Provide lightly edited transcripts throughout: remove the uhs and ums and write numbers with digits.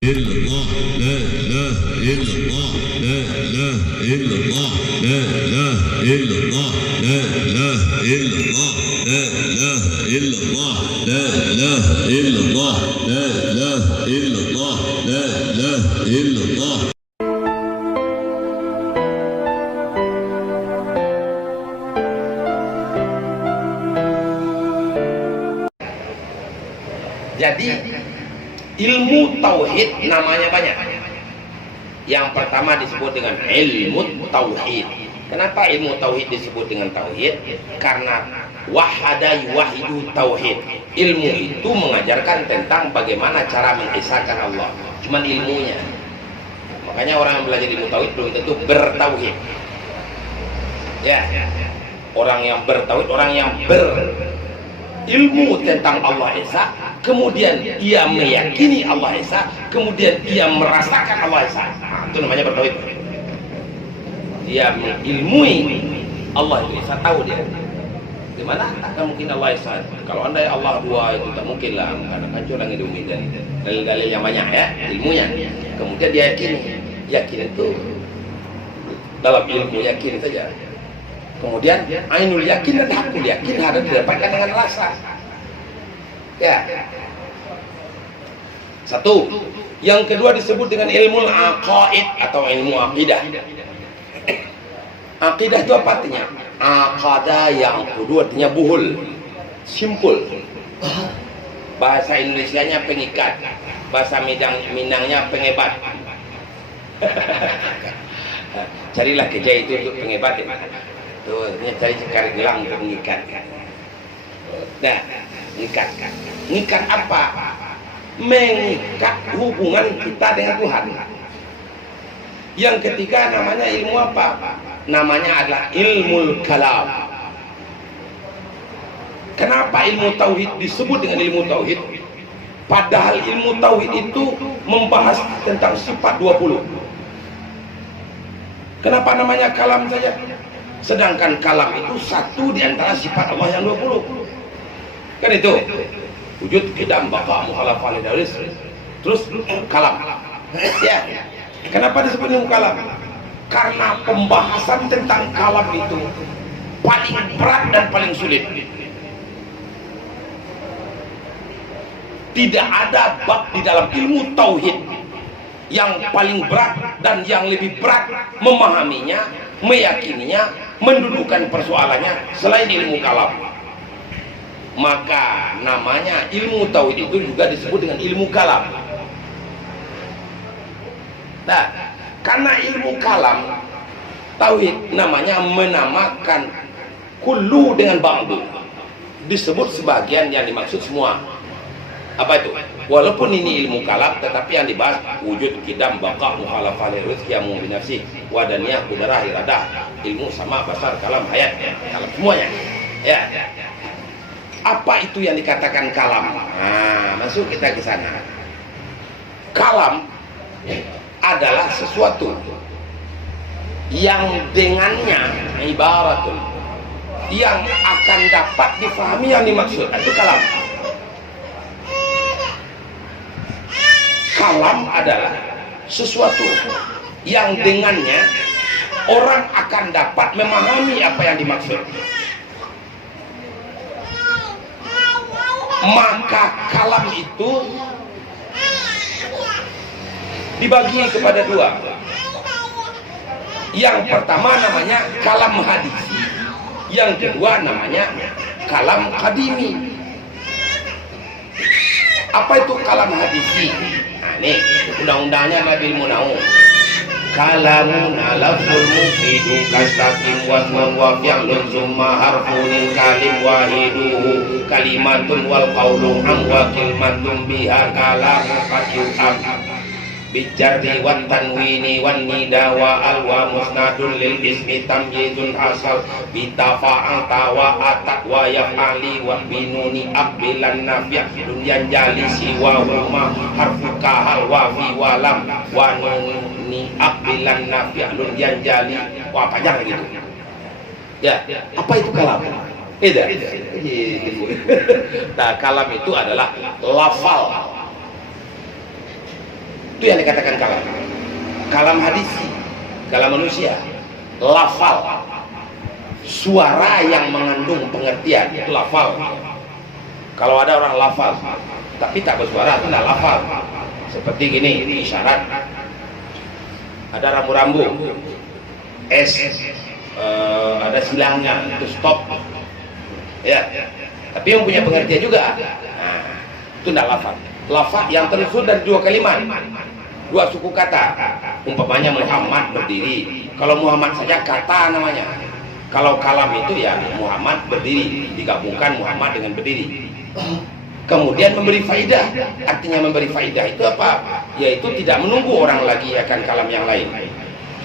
illallah la ilaha illallah la ilaha illallah la ilaha illallah la ilaha illallah la ilaha illallah la ilaha illallah la ilaha illallah la ilaha illallah. Jadi ilmu tauhid namanya banyak. Yang pertama disebut dengan ilmu tauhid. Kenapa ilmu tauhid disebut dengan tauhid? Karena wahada yuwahidu tauhid. Ilmu itu mengajarkan tentang bagaimana cara mengesahkan Allah. Cuman ilmunya. Makanya orang yang belajar ilmu tauhid belum tentu bertauhid. Ya. Orang yang bertauhid, orang yang berilmu tentang Allah Esa, kemudian ia meyakini Allah Esa, kemudian ia merasakan Allah Esa. Nah, itu namanya bertauhid. Dia mengilmui Allah Esa, tahu dia. Gimana? Takkan mungkin Allah Esa. Kalau andai Allah dua itu tak mungkin lah, karena hancur langit bumi dan dalil-dalil yang banyak ya, ilmunya. Kemudian dia yakin itu dalam ilmu yakin saja. Kemudian ainul yakin dan hakul yakin harus didapatkan dengan rasa. Ya. Satu. Yang kedua disebut dengan ilmu aqaid atau ilmu aqidah. Aqidah itu apa artinya? Aqada yang kedua artinya buhul, simpul. Bahasa Indonesianya pengikat, bahasa Minangnya pengebat. Carilah kerja itu untuk pengebat ya. Tuh, ini cari cekar gelang untuk mengikat. Nah, mengikat apa? Mengikat hubungan kita dengan Tuhan. Yang ketiga namanya ilmu apa? Namanya adalah ilmu kalam. Kenapa ilmu tauhid disebut dengan ilmu tauhid? Padahal ilmu tauhid itu membahas tentang sifat 20. Kenapa namanya kalam saja? Sedangkan kalam itu satu di antara sifat Allah yang 20. Kan itu wujud, qidam, baqa, mukhalafah, lidaris. Terus kalam. Ya. Kenapa disebut ilmu kalam? Karena pembahasan tentang kalam itu paling berat dan paling sulit. Tidak ada bab di dalam ilmu tauhid yang paling berat dan yang lebih berat memahaminya, meyakininya, mendudukkan persoalannya selain ilmu kalam. Maka namanya ilmu tauhid itu juga disebut dengan ilmu kalam. Nah, karena ilmu kalam tauhid namanya menamakan kullu dengan ba'du, disebut sebagian yang dimaksud semua. Apa itu? Walaupun ini ilmu kalam, tetapi yang dibahas wujud, qidam, baqa, mukhalafah, lidaris, qiyamu binafsi, wadaniyah, qudrah, iradah, ilmu sama basar, kalam, hayat, kalam semuanya. Ya. Apa itu yang dikatakan kalam? Nah, masuk kita ke sana. Kalam adalah sesuatu yang dengannya ibaratun yang akan dapat difahami yang dimaksud. Itu kalam. Kalam adalah sesuatu yang dengannya orang akan dapat memahami apa yang dimaksud. Maka kalam itu dibagi kepada dua. Yang pertama namanya kalam hadisi, yang kedua namanya kalam qadimi. Apa itu kalam hadisi? Nah, ini undang-undangnya Nabi Munau. Kalamuna lafzul mufidu kastakim wasman wa fi'lun summa harfun kalim wahiduhu kalimatun wal qawlu am wa kalimatun biha kalam qad yu'am bijarri wa tanwini wan nida wa al wa musnadun lil ismi tamyizun asal bitafa'al tawa atat wa yaf'ali wa binuni abbilan nafi' dunyan jali siwa huma harfuka hal wa fi walam wa nuni abbilan nafi' dunyan jali. Wah, panjang gitu ya. Apa itu kalam? Nah, kalam itu adalah lafal Itu yang dikatakan kalam. Kalam hadisi, kalam manusia, lafal, suara yang mengandung pengertian, itu lafal. Kalau ada orang lafal tapi tak bersuara, itu tidak lafal. Seperti gini, ini isyarat. Ada rambu-rambu, S, ada silangnya, itu stop. Ya, tapi yang punya pengertian juga. Nah, itu tidak lafal. Lafal yang tersusun dari dua kalimat, dua suku kata. Umpamanya Muhammad berdiri. Kalau Muhammad saja kata namanya. Kalau kalam itu ya Muhammad berdiri, digabungkan Muhammad dengan berdiri. Kemudian memberi faidah. Artinya memberi faidah itu apa? Yaitu tidak menunggu orang lagi akan kalam yang lain.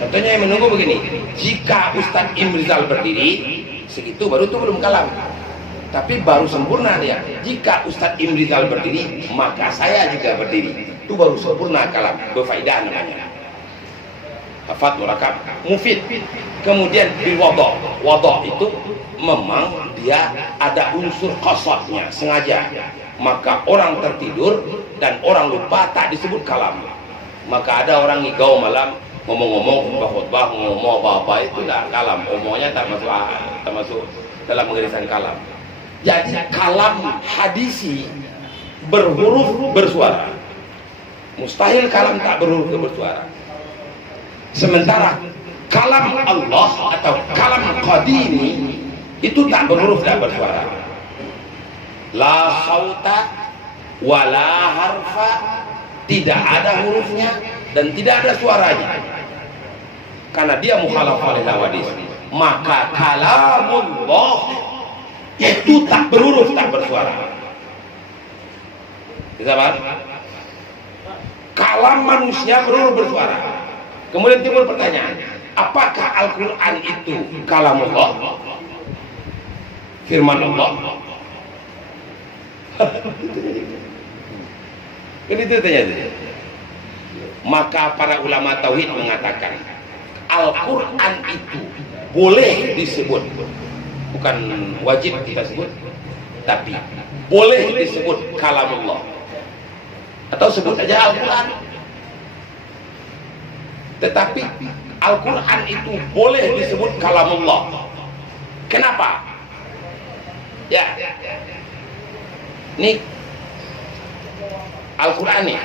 Contohnya yang menunggu begini, jika Ustadz Imrizal berdiri, segitu baru itu belum kalam. Tapi baru sempurna dia. Jika Ustadz Imrizal berdiri, maka saya juga berdiri. Itu baru sempurna kalam, berfaidah namanya. Hafat murakab, mufid. Kemudian bil wadha. Wadha itu memang dia ada unsur qasatnya, sengaja. Maka orang tertidur dan orang lupa tak disebut kalam. Maka ada orang ngigau malam ngomong-ngomong khutbah, ngomong apa-apa, itu tidak kalam. Omongnya tak masuk dalam garisan kalam. Jadi kalam hadisi berhuruf bersuara. Mustahil kalam tak berhuruf bersuara. Sementara kalam Allah atau kalam qadimi itu tak berhuruf, tak bersuara. La sauta wala harfa, tidak ada hurufnya dan tidak ada suaranya. Karena dia mukhalafah lil hawadis. Maka kalamullah itu tak berhuruf, tak bersuara. Bisa paham? Kalam manusia berhuruf bersuara. Kemudian timbul pertanyaan, apakah Al-Quran itu kalamullah? Firman Allah? Kan itu tanya. Maka para ulama tauhid mengatakan Al-Quran itu boleh disebut, bukan wajib kita sebut, tapi boleh disebut kalamullah, atau sebut aja Al-Quran. Tetapi Al-Quran itu boleh disebut kalamullah. Kenapa? Ya, ini Al-Quran nih.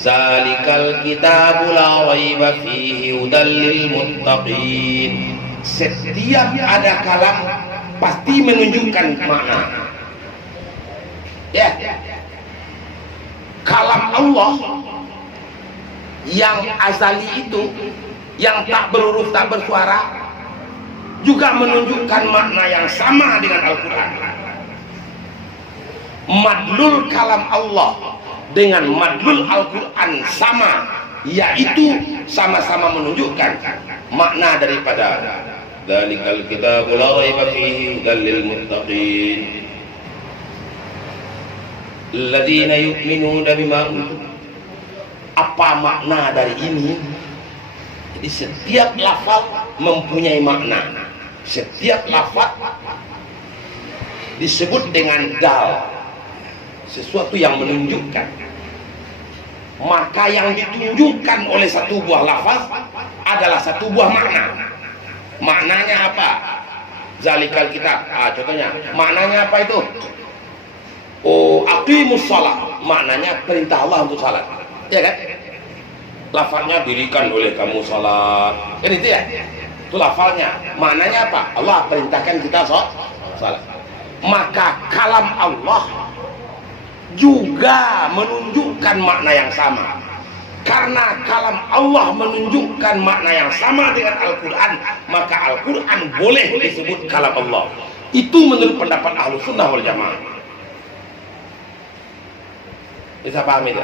Zalikal kitabu la raiba fihi hudal lil muttaqin. Setiap ada kalam pasti menunjukkan makna. Ya, kalam Allah yang azali itu, yang tak berhuruf tak bersuara, juga menunjukkan makna yang sama dengan Al-Quran. Madlul kalam Allah dengan madlul Al-Quran sama, yaitu sama-sama menunjukkan makna daripada dzalikal kitabu la raiba fihi hudal lil muttaqin alladzina yu'minuna bima unzila. Apa makna dari ini? Jadi setiap lafaz mempunyai makna. Setiap lafaz disebut dengan dal, sesuatu yang menunjukkan. Maka yang ditunjukkan oleh satu buah lafaz adalah satu buah makna. Maknanya apa? Zalikal kitab. Contohnya, maknanya apa itu? Oh, aqimus shalah. Maknanya perintah Allah untuk salat. Ya kan? Lafaznya dirikan oleh kamu salat. Kan itu ya? Itu lafalnya. Maknanya apa? Allah perintahkan kita salat. Maka kalam Allah juga menunjukkan makna yang sama. Karena kalam Allah menunjukkan makna yang sama dengan Al-Quran, maka Al-Quran boleh disebut kalam Allah. Itu menurut pendapat Ahlus Sunnah wal Jamaah. Bisa paham itu?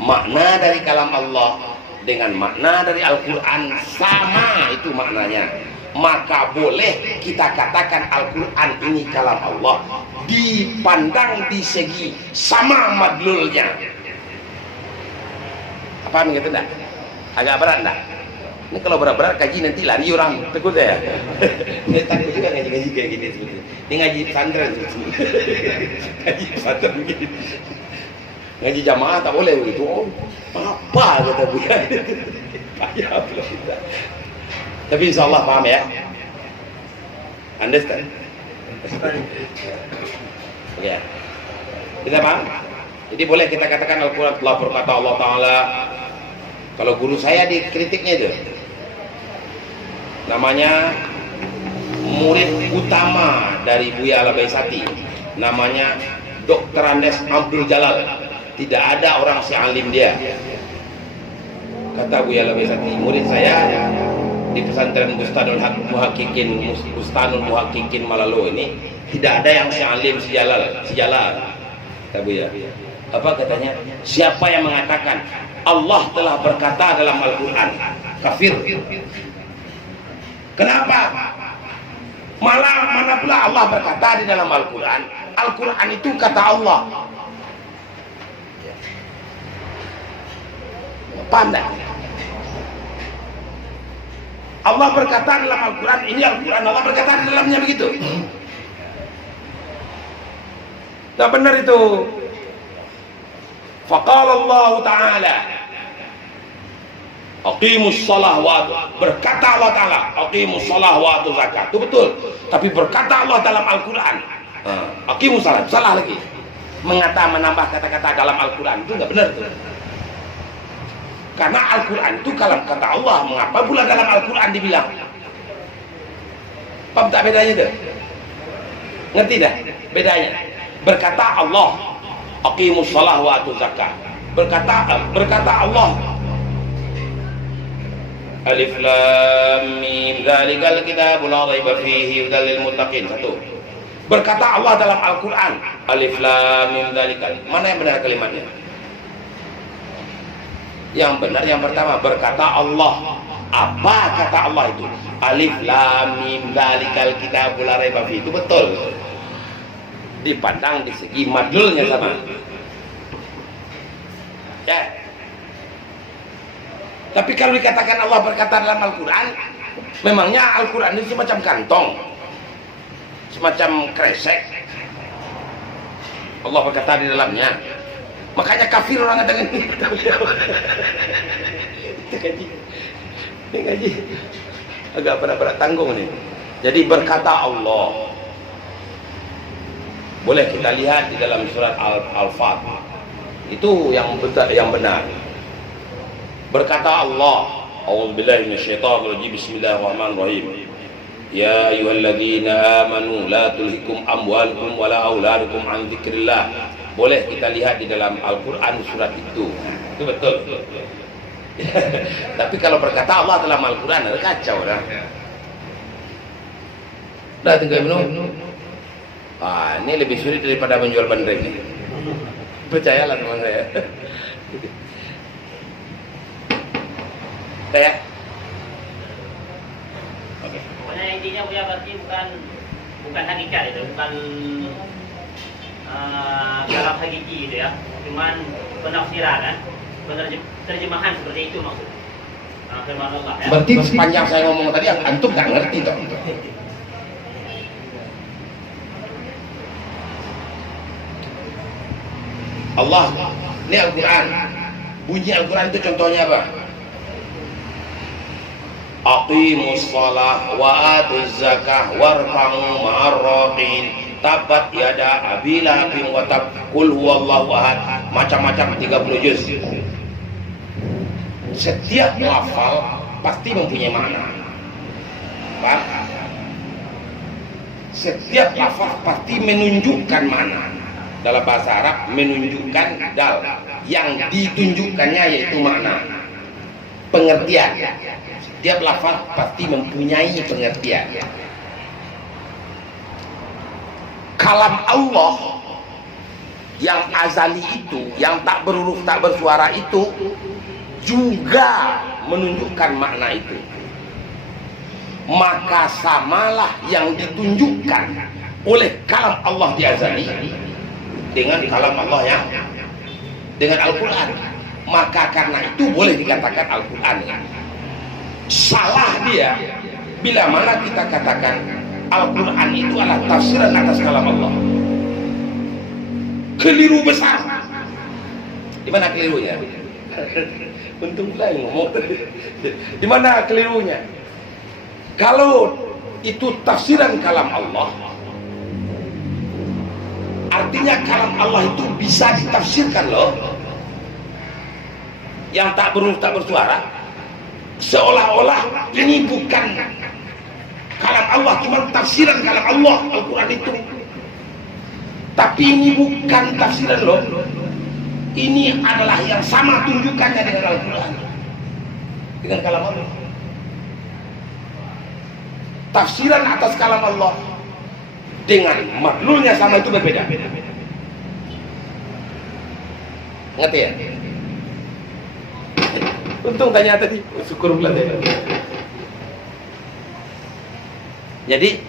Makna dari kalam Allah dengan makna dari Al-Quran sama itu maknanya. Maka boleh kita katakan Al-Quran ini kalam Allah dipandang di segi sama madlulnya. Apa gitu enggak? Agak berat enggak? Ini kalau berat-berat kaji nanti lari orang takut ya. Saya takut juga ngaji-ngaji kayak gini sebetulnya. Ini ngaji pesantren sebetulnya. Ngaji pesantren begini. Ngaji jamaah tak boleh begitu. Oh, apa kata Buya? Payah pula kita. Tapi insyaAllah paham ya. Understand? Ya. Kita paham? Jadi boleh kita katakan Al-Quran telah berkata Allah Ta'ala. Kalau guru saya dikritiknya itu namanya murid utama dari Buya Al-Baisati, namanya Dr. Andes Abdul Jalal. Tidak ada orang sealim dia. Kata Buya Al-Baisati, murid saya di pesantren Bustanul Muhaqqiqin Malalo ini tidak ada yang sealim sejalal. Kata Buya. Apa katanya? Siapa yang mengatakan Allah telah berkata dalam Al-Quran, kafir. Kenapa? Mana pula Allah berkata di dalam Al-Quran, Al-Quran itu kata Allah. Pandai. Allah berkata dalam Al-Quran, ini Al-Quran, Allah berkata di dalamnya begitu. Tak benar itu. Faqala Allah Ta'ala, aqimus shalah wa berkata Allah Ta'ala, aqimus shalah wa atu zakat. Itu betul. Tapi berkata Allah dalam Al-Quran, aqimus shalah, salah lagi. Menambah kata-kata dalam Al-Quran itu enggak benar tuh. Karena Al-Quran itu kalau kata Allah, mengapa pula dalam Al-Quran dibilang? Paham tak bedanya tuh? Ngerti dah bedanya? Berkata Allah, aqimus shalah wa atu zakat. Berkata Allah, Alif Lam Mim dzalikal kitabul la raiba fihi hudal lil muttaqin. Satu. Berkata Allah dalam Al-Quran, Alif Lam Mim dzalikal. Mana yang benar kalimatnya? Yang benar yang pertama, berkata Allah. Apa kata Allah itu? Alif Lam Mim dzalikal kitabul la raiba fihi. Itu betul. Dipandang di segi madlulnya sama. Ya. Tapi kalau dikatakan Allah berkata dalam Al-Quran, memangnya Al-Quran itu semacam kantong, semacam kresek. Allah berkata di dalamnya. Makanya kafir orang dengan ini. Ini gaji agak berat-berat tanggung nih. Jadi berkata Allah. Boleh kita lihat di dalam surat Al-Fat. Itu yang benar. Berkata Allah, A'udzubillahi minasyaitonirrajim, bismillahirrahmanirrahim. Ya ayyuhalladzina amanu la tulhikum amwalukum wala auladukum an dzikrillah. Boleh kita lihat di dalam Al-Quran surat itu. Itu betul. Tapi kalau berkata Allah dalam Al-Quran, ada kacau dah. Dah tinggal minum. Ini lebih sulit daripada menjual bandreng. Percayalah teman saya. Saya. Oke. Pokoknya intinya Buya berarti bukan hakikat itu, bukan kalam hakiki itu ya. Cuman penafsiran kan, terjemahan seperti itu maksud. Firman Allah ya. Berarti sepanjang saya ngomong tadi antum gak ngerti toh. Allah, ini Al-Quran. Bunyi Al-Quran itu contohnya apa? Aqimus shalah wa atuz zakah warfa'u ma'ar raqin. Tabat yada abi lahabin wa tab. Qul huwallahu ahad. Macam-macam 30 juz. Setiap lafal pasti mempunyai makna. Pak, setiap lafal pasti menunjukkan makna. Dalam bahasa Arab menunjukkan dal, yang ditunjukkannya yaitu makna, pengertian. Setiap lafaz pasti mempunyai pengertian. Kalam Allah yang azali itu, yang tak berhuruf tak bersuara itu juga menunjukkan makna itu. Maka samalah yang ditunjukkan oleh kalam Allah di azali dengan kalam Allah yang dengan Al-Quran. Maka karena itu boleh dikatakan Al-Quran. Salah dia bila mana kita katakan Al-Quran itu adalah tafsiran atas kalam Allah. Keliru besar. Di mana kelirunya? Untung pula yang ngomong. Di mana kelirunya? Kalau itu tafsiran kalam Allah, artinya kalam Allah itu bisa ditafsirkan loh. Yang tak berhuruf tak bersuara, seolah-olah ini bukan kalam Allah, cuma tafsiran kalam Allah, Al-Quran itu. Tapi ini bukan tafsiran loh. Ini adalah yang sama tunjukkannya dengan Al-Quran, dengan kalam Allah. Tafsiran atas kalam Allah dengan maknanya sama itu berbeda. Ngerti ya? Untung tanya tadi, syukur pula tadi. Jadi,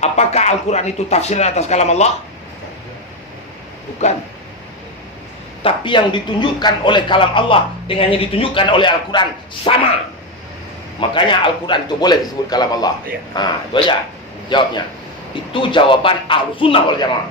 apakah Al-Quran itu tafsiran atas kalam Allah? Bukan. Tapi yang ditunjukkan oleh kalam Allah dengan yang ditunjukkan oleh Al-Quran sama. Makanya Al-Quran itu boleh disebut kalam Allah. Nah, itu aja jawabnya. Itu jawaban Ahlus Sunnah wal Jamaah.